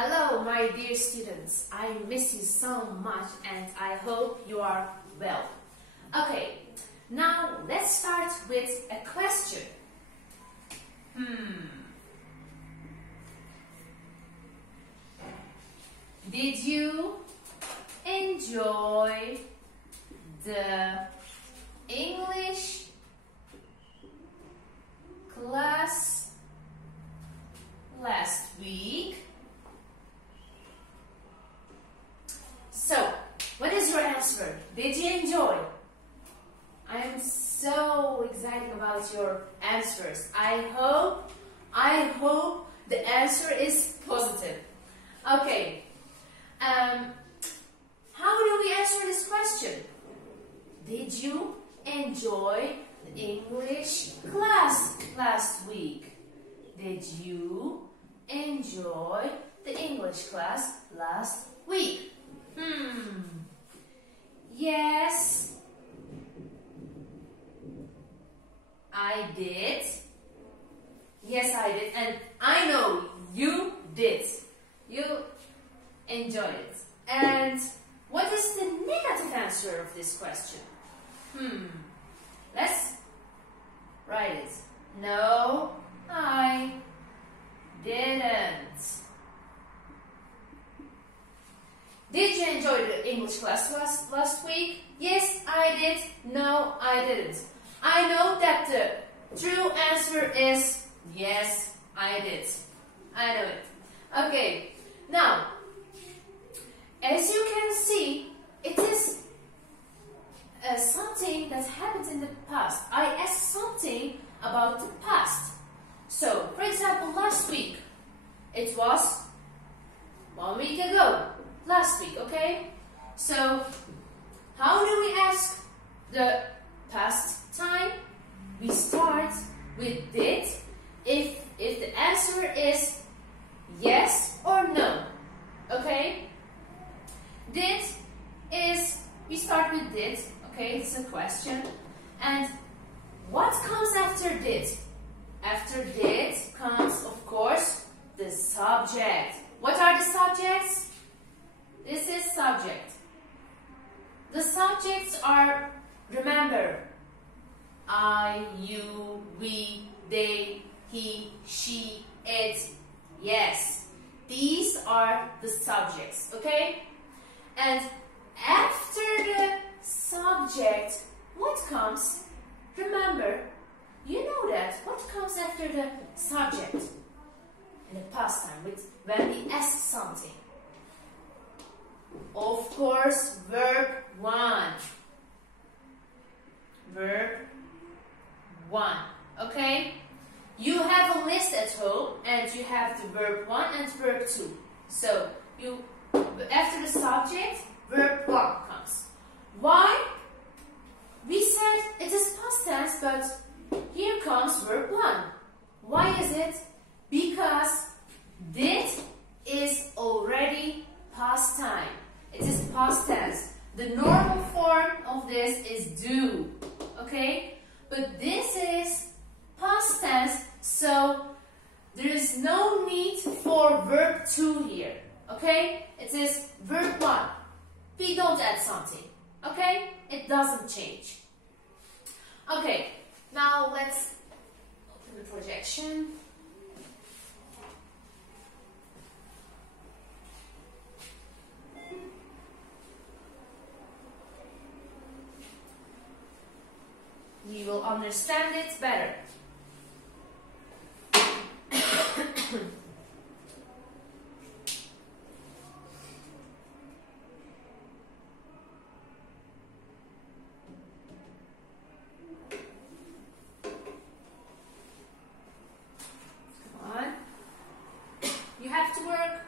Hello, my dear students. I miss you so much and I hope you are well. Okay, now let's start with a question. Did you enjoy the English class last week? So, what is your answer? Did you enjoy? I am so excited about your answers. I hope the answer is positive. Okay. How do we answer this question? Did you enjoy the English class last week? Did you enjoy the English class last week? Yes, I did. Yes, I did. And I know you did. You enjoyed it. And what is the negative answer of this question? Let's write it. No, I didn't. Did you enjoy the English class last week? Yes, I did. No, I didn't. I know that the true answer is yes, I did. I know it. Okay, now, as you can see, it is something that happened in the past. I asked something about the past. So, for example, last week, it was 1 week ago. Last week, okay? So, how do we ask the past time? We start with did if the answer is yes or no, okay? Did is, we start with did, okay? It's a question. And what comes after did? After did comes, of course, the subject. What are the subjects? This is subject. The subjects are, remember, I, you, we, they, he, she, it, yes. These are the subjects, okay? And after the subject, what comes? Remember, you know that. What comes after the subject? In the past time, when we ask something. Of course, verb 1. Verb 1. Okay? You have a list at home and you have the verb 1 and verb 2. So, after the subject, verb 1 comes. Why? We said it is past tense, but here comes verb 1. Why is it? Because did is already past time. It is past tense. The normal form of this is do. Okay? But this is past tense, so there is no need for verb 2 here. Okay? It is verb 1. We don't add something. Okay? It doesn't change. Okay, now let's open the projection. You will understand it better. Come on. You have to work.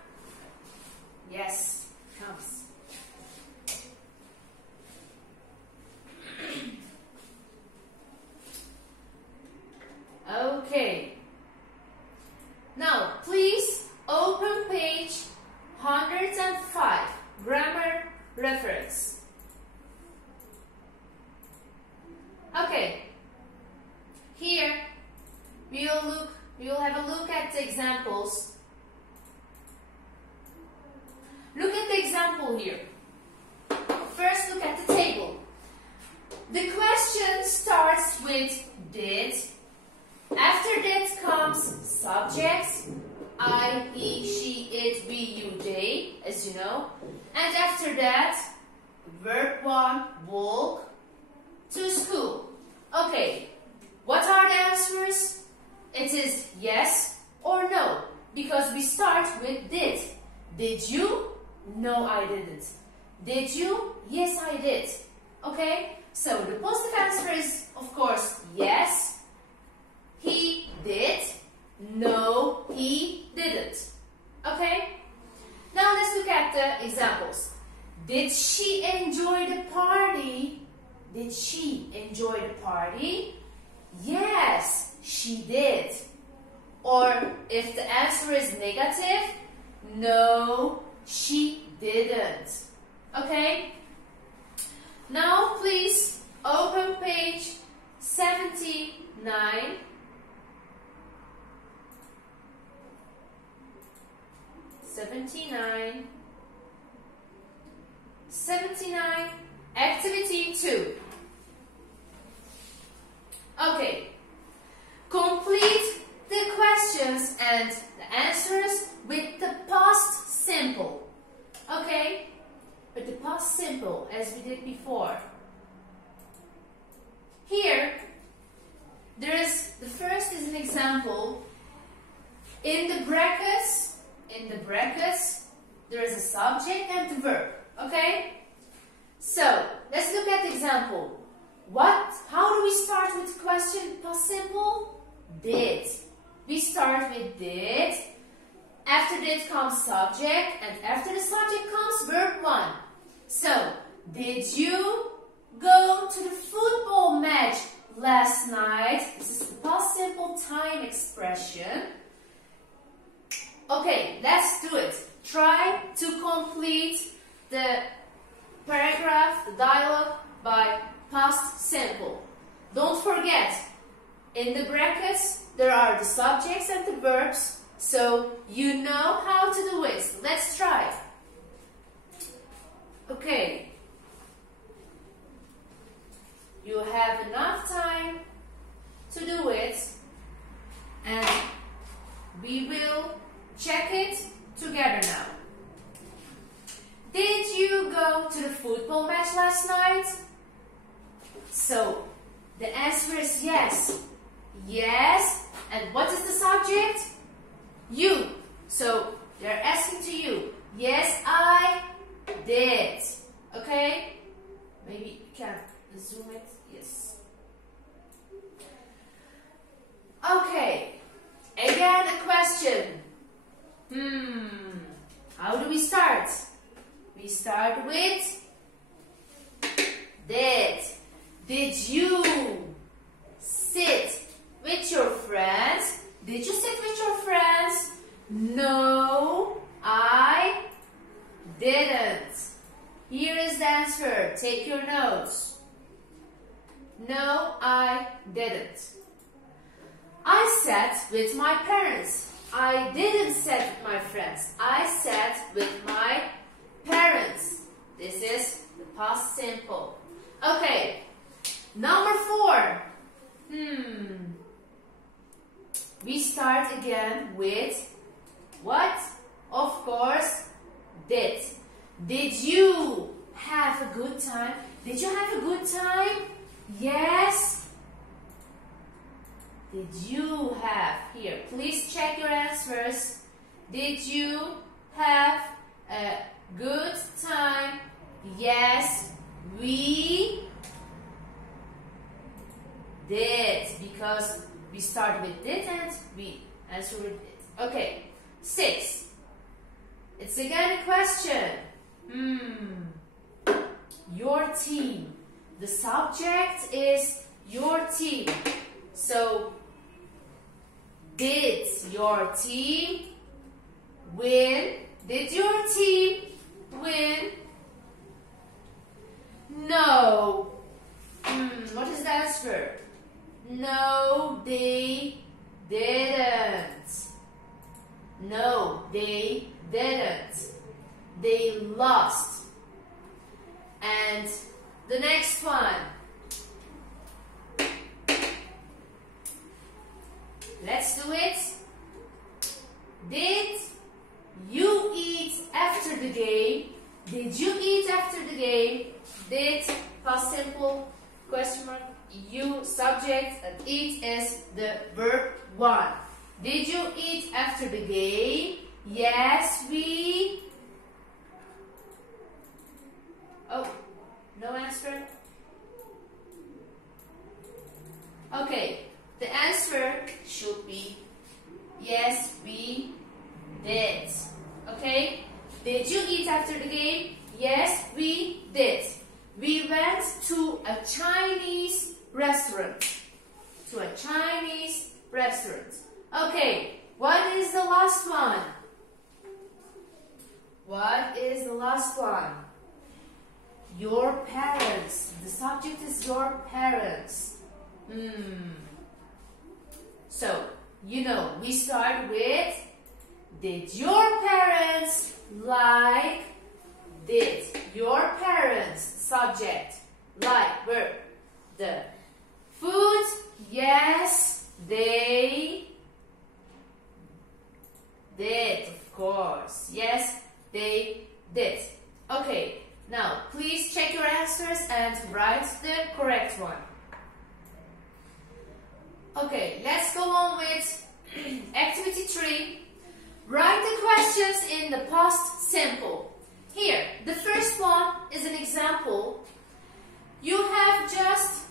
Yes, comes. Okay. Now, please open page 105, grammar reference. Okay. Here, we will have a look at the examples example here. First, look at the table. The question starts with did. After that comes subjects, I, he, she, it, we, you, they, as you know. And after that, verb 1, walk to school. Okay, what are the answers? It is yes or no, because we start with did. Did you? No, I didn't. Did you? Yes, I did. Okay, so the positive answer is, of course, yes. He did. No, he didn't. Okay? Now let's look at the examples. Did she enjoy the party? Did she enjoy the party? Yes, she did. Or if the answer is negative, no, she didn't. Okay? Now please open page 79. 79, activity 2. Okay, complete the questions and the answers with the past simple. Okay, with the past simple as we did before. Here, the first is an example. In the brackets, there is a subject and the verb. Okay? So, let's look at the example. How do we start with question past simple? Did. We start with did. After did comes subject, and after the subject comes verb 1. So, did you go to the football match last night? This is the past simple time expression. Okay, let's do it. Try to complete the paragraph, the dialogue by past simple. Don't forget, in the brackets, there are the subjects and the verbs, so you know how to do it. Let's try. Okay. You have enough time to do it, and we will check it together now. Did you go to the football match last night? So, the answer is yes. Yes. And what is the subject? You. So, they're asking to you. Yes, I did. Okay? Maybe you can zoom it. Yes. Okay. Again, a question. How do we start? We start with did. Did you sit with your friends? Did you sit with your friends? No, I didn't. Here is the answer. Take your notes. No, I didn't. I sat with my parents. I didn't sit with my friends. I sat with my parents. This is the past simple. Okay, number 4. We start again with what? Of course, did. Did you have a good time? Did you have a good time? Yes. Did you have? Here, please check your answers. Did you have a good time? Yes, we did, because we start with did and we answer with did. Okay, 6. It's again a question. Your team. The subject is your team. So, did your team win? Did your team win? No. What is the answer? No, they didn't. No, they didn't. They lost. And the next one. Let's do it. Did you eat after the game? Did you eat after the game? Did, past simple, question mark, you, subject, and eat is the verb 1. Did you eat after the game? Yes, we... Oh, no answer? Okay, the answer should be yes, we did. Okay? Did you eat after the game? Yes, we did. We went to a Chinese restaurant. To a Chinese restaurant. Okay, what is the last one? What is the last one? Your parents. The subject is your parents. So, you know, we start with, did your parents like, did your parents, subject, like, verb, the food? Yes, they did, of course. Yes, they did. Okay, now please check your answers and write the correct one. Okay, let's go on with activity 3. Write the questions in the past simple. Here, the first one is an example. You have just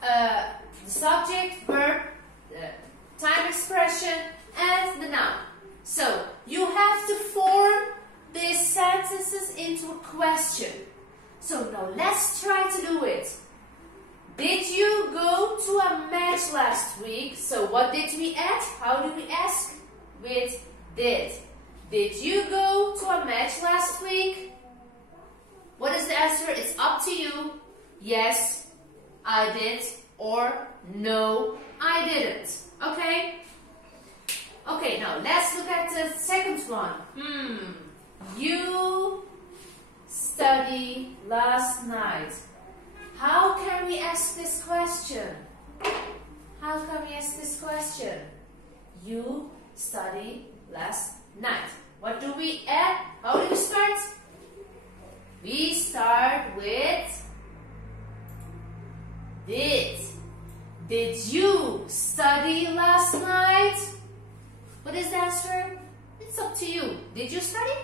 the subject, verb, the time expression, and the noun. So, you have to form these sentences into a question. So, now let's try to do it. Did you go to a match last week? So, what did we add? How do we ask? With did. Did you go to a match last week? What is the answer? It's up to you. Yes, I did. Or no, I didn't. Okay? Okay, now let's look at the second one. You studied last night. How can we ask this question? How can we ask this question? You studied last night. What do we add? How do we start? We start with did. Did you study last night? What is the answer? It's up to you. Did you study?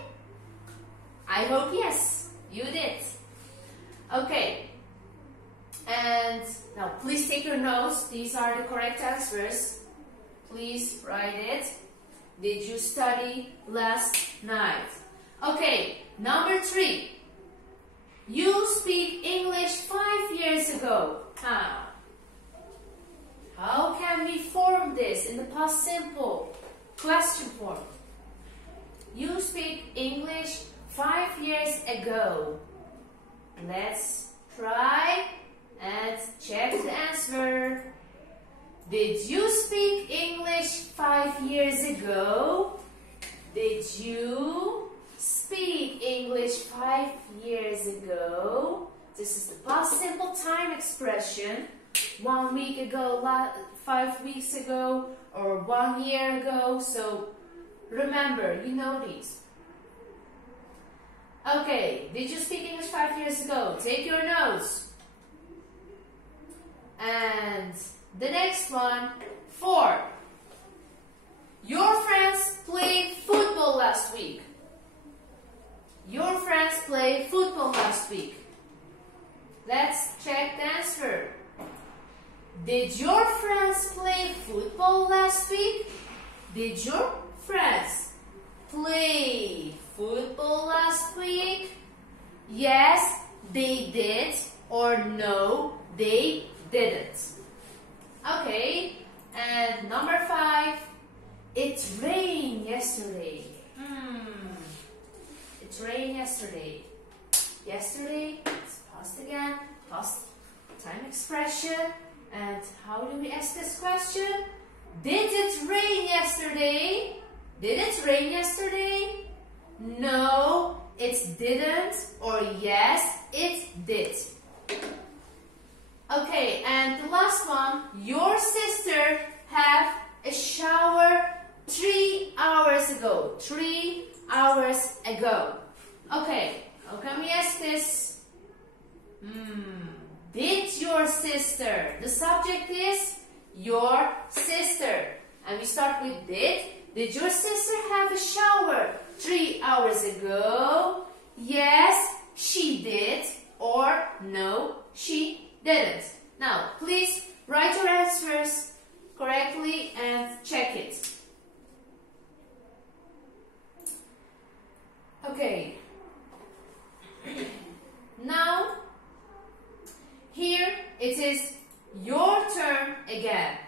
I hope yes, you did. Okay. And now please take your notes. These are the correct answers. Please write it. Did you study last night? Okay, number 3. You speak English 5 years ago. How can we form this in the past simple question form? You speak English 5 years ago. Let's try and check the answer. Did you speak English 5 years ago? Did you speak English 5 years ago? This is the past simple time expression. 1 week ago, 5 weeks ago, or 1 year ago. So remember, you know these. Okay, did you speak English 5 years ago? Take your notes. And the next one, 4. Your friends played football last week. Your friends played football last week. Let's check the answer. Did your friends play football last week? Did your friends play football last week? Yes, they did, or no, they didn't. Okay, and number 5, it rained yesterday. It rained yesterday. Yesterday, it's past again, past time expression. And how do we ask this question? Did it rain yesterday? Did it rain yesterday? No, it didn't. Or yes, it did. Okay, and the last one, your sister had a shower 3 hours ago. 3 hours ago. Okay, how can we ask this? Did your sister? The subject is your sister. And we start with did. Did your sister have a shower 3 hours ago? Yes, she did. Or no, she didn't. Now, please write your answers correctly and check it. Okay. Now, here it is your turn again.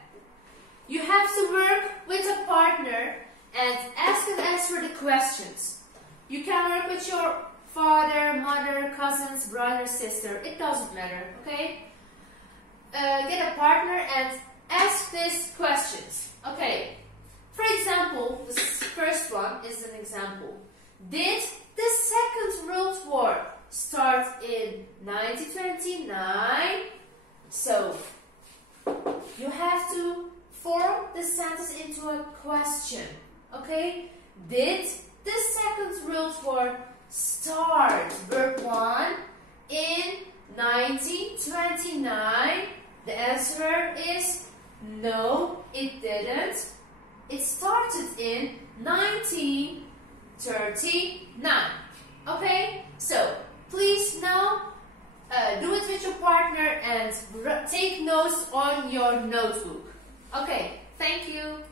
You have to work with a partner and ask and answer the questions. You can work with your father, mother, cousins, brother, sister. It doesn't matter, okay? Get a partner and ask these questions. Okay, for example, this first one is an example. Did the Second World War start in 1929? So, you have to form the sentence into a question. Okay? Did the Second World War start, verb 1, in 1929? The answer is no, it didn't. It started in 1939. Okay? So, please now do it with your partner and take notes on your notebook. Okay, thank you.